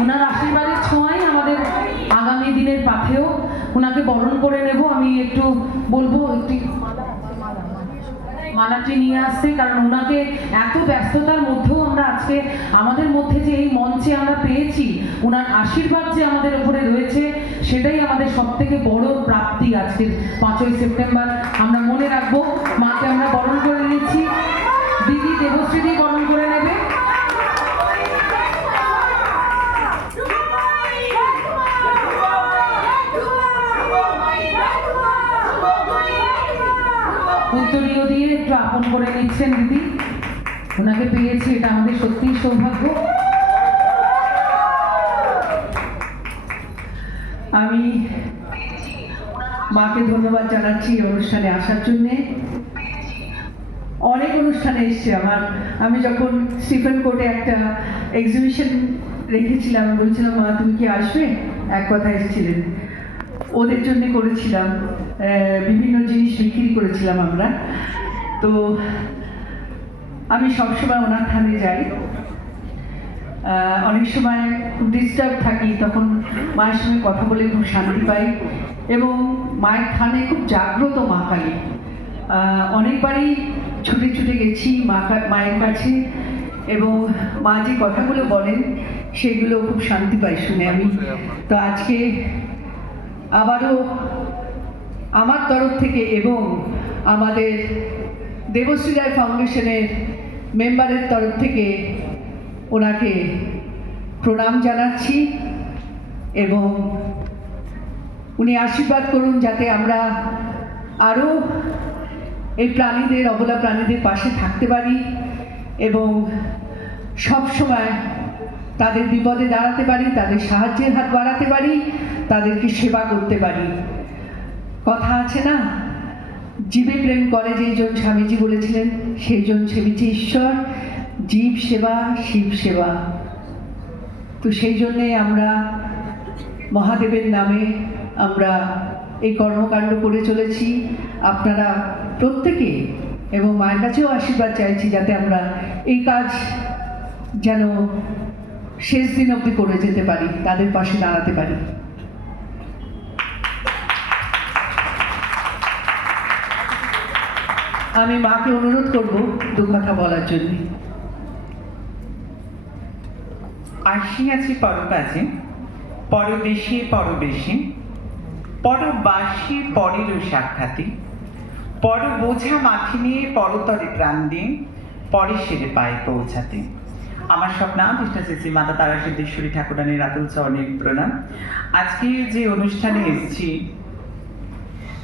ওনার আশীর্বাদের ছোঁয়াই আমাদের আগামী দিনের পাথেও ওনাকে বরণ করে নেব। আমি একটু বলব, একটি মালাটি নিয়ে আসতে কারণ ওনাকে এত ব্যস্ততার মধ্যেও আমরা আজকে আমাদের মধ্যে যে এই মঞ্চে আমরা পেয়েছি ওনার আশীর্বাদ যে আমাদের উপরে রয়েছে, সেটাই আমাদের সব থেকে বড় প্রাপ্তি আজকের পাঁচই সেপ্টেম্বর। আমরা মনে রাখব, মাকে আমরা বরণ করে নিচ্ছি দিদি দেবশ্রীদি বরণ করে নেবে। একটু আপন করে নিচ্ছেন দিদি। ওনাকে পেয়েছি, এটা আমাদের সত্যিই সৌভাগ্য। আমি মাকে ধন্যবাদ জানাচ্ছি এই অনুষ্ঠানে আসার জন্যে। অনেক অনুষ্ঠানে এসছে আমার। আমি যখন স্টিফেন কোর্টে একটা এক্সিবিশন রেখেছিলাম বলছিলাম, মা, তুমি কি আসবে? এক কথা এসেছিলেন। ওদের জন্য করেছিলাম বিভিন্ন জিনিস বিক্রি করেছিলাম আমরা। তো আমি সবসময় ওনার থানে যাই। অনেক সময় খুব ডিস্টার্ব থাকি, তখন মায়ের সঙ্গে কথা বলে খুব শান্তি পাই এবং মায়ের থানে খুব জাগ্রত মা কালী। অনেকবারই ছুটে ছুটে গেছি মা মায়ের কাছে এবং মা যে কথাগুলো বলেন, সেগুলো খুব শান্তি পাই শুনে আমি। তো আজকে আবারও আমার তরফ থেকে এবং আমাদের দেবশ্রী রায় ফাউন্ডেশনের মেম্বারের তরফ থেকে ওনাকে প্রণাম জানাচ্ছি এবং উনি আশীর্বাদ করুন যাতে আমরা আরও এই প্রাণীদের, অবলা প্রাণীদের পাশে থাকতে পারি এবং সব সময় তাদের বিপদে দাঁড়াতে পারি, তাদের সাহায্যের হাত বাড়াতে পারি, তাদেরকে সেবা করতে পারি। কথা আছে না? জীবে প্রেম করে যেইজন স্বামীজি বলেছিলেন সেইজন সেবিছে ঈশ্বর, জীব সেবা, শিব সেবা। তো সেই জন্যে আমরা মহাদেবের নামে আমরা এই কর্মকাণ্ড করে চলেছি। আপনারা প্রত্যেকে এবং মায়ের কাছেও আশীর্বাদ চাইছি যাতে আমরা এই কাজ যেন শেষ দিন অবধি করে যেতে পারি, তাদের পাশে দাঁড়াতে পারি। আমি মাকে অনুরোধ করব দু কথা বলার জন্য। আসিয়াছি পরকাজে পরদেশে পরবেশে, পরবাসী পরেরও সাক্ষাতে পর বোঝা মাথে নিয়ে পরতরে প্রাণ দিয়ে পরে সেরে পায়ে পৌঁছাতে। আমার স্বপ্না বিষ্ণু শ্রী মাতা তারা সিদ্ধেশ্বরী ঠাকুরানের আতুল চরণের প্রণাম। আজকে যে অনুষ্ঠানে এসেছি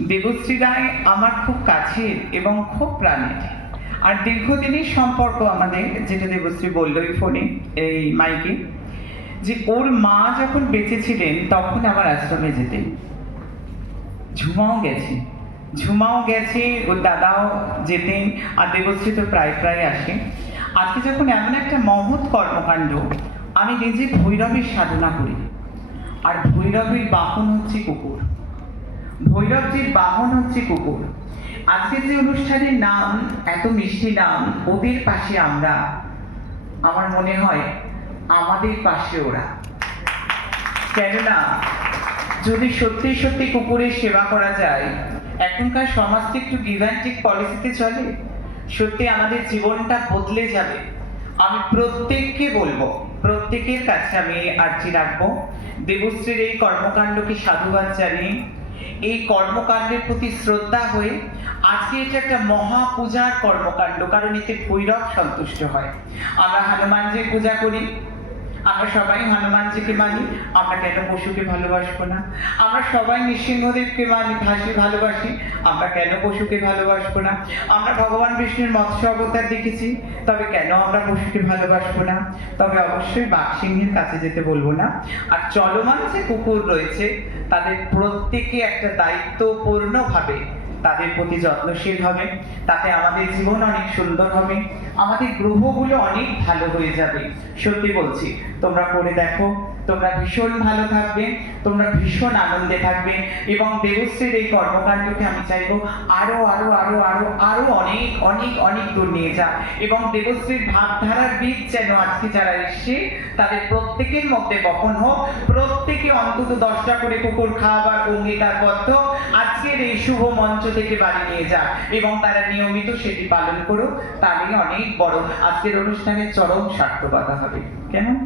দেবশ্রী রায় আমার খুব কাছের এবং খুব প্রাণের। আর দীর্ঘদিনের সম্পর্ক আমাদের, যেটা দেবশ্রী বলল এই ফোনে, এই মাইকে, যে ওর মা যখন বেঁচে ছিলেন, তখন আমার আশ্রমে যেতেন। ঝুমাও গেছে। ঝুমাও গেছে, ওর দাদাও যেতেন, আর দেবশ্রী তো প্রায় প্রায় আসে। আজকে যখন এমন একটা মহৎ কর্মকাণ্ড, আমি নিজে ভৈরবের সাধনা করি। আর ভৈরবের বাহন হচ্ছে কুকুর। ভৈরবজির বাহন হচ্ছে কুকুর। আজকের যে অনুষ্ঠানের নাম, এত মিষ্টি নাম, ওদের পাশে আমরা। আমার মনে হয় আমাদের পাশে ওরা। কেননা, যদি সত্যি সত্যি কুকুরের সেবা করা যায়, এখনকার সমাজ তো একটু গিভ্যান্টিক পলিসিতে চলে, সত্যি আমাদের জীবনটা বদলে যাবে। আমি প্রত্যেককে বলব, প্রত্যেকের কাছে আমি আর্জি রাখব। দেবশ্রীর এই কর্মকাণ্ডকে সাধুবাদ জানিয়ে এই কর্মকাণ্ডের প্রতি শ্রদ্ধা হয়ে আজকে এটা একটা মহা পূজার কর্মকাণ্ড, কারণ এতে ভৈরব সন্তুষ্ট হয়। আমরা হনুমানজির পূজা করি আমরা সবাই হনুমানজিকে মানি, আমরা কেন পশুকে ভালোবাসবো না? আমরা সবাই নৃসিংহদেবকে মানি, ভাসি ভালোবাসি, আমরা কেন পশুকে ভালোবাসবো না? আমরা ভগবান বিষ্ণুর মৎস্য অবতার দেখেছি, তবে কেন আমরা পশুকে ভালোবাসবো না? তবে অবশ্যই বাঘসিংহের কাছে যেতে বলব না। আর চলমান যে কুকুর রয়েছে, তাদের প্রত্যেকে একটা দায়িত্বপূর্ণভাবে তাদের প্রতি যত্নশীল হবে, তাতে আমাদের জীবন অনেক সুন্দর হবে, আমাদের গ্রহগুলো অনেক ভালো হয়ে যাবে। সত্যি বলছি, তোমরা করে দেখো তোমরা ভীষণ ভালো থাকবে, তোমরা ভীষণ আনন্দে থাকবে এবং দেবশ্রীর এই কর্মকাণ্ডকে আমি চাইব আরও আরও আরও আরও আরও অনেক অনেক অনেক দূর নিয়ে যাক এবং দেবশ্রীর ভাবধারার বীজ যেন আজকে যারা এসছে, তাদের প্রত্যেকের মধ্যে বপন হোক। প্রত্যেকে অন্তত দশটা করে কুকুর খাওয়াবার অঙ্গীকারবদ্ধ আজকের এই শুভ মঞ্চ থেকে বাড়ি নিয়ে যাক এবং তারা নিয়মিত সেটি পালন করুক, তাহলেই অনেক বড়। আজকের অনুষ্ঠানের চরম সার্থকতা হবে। কেমন?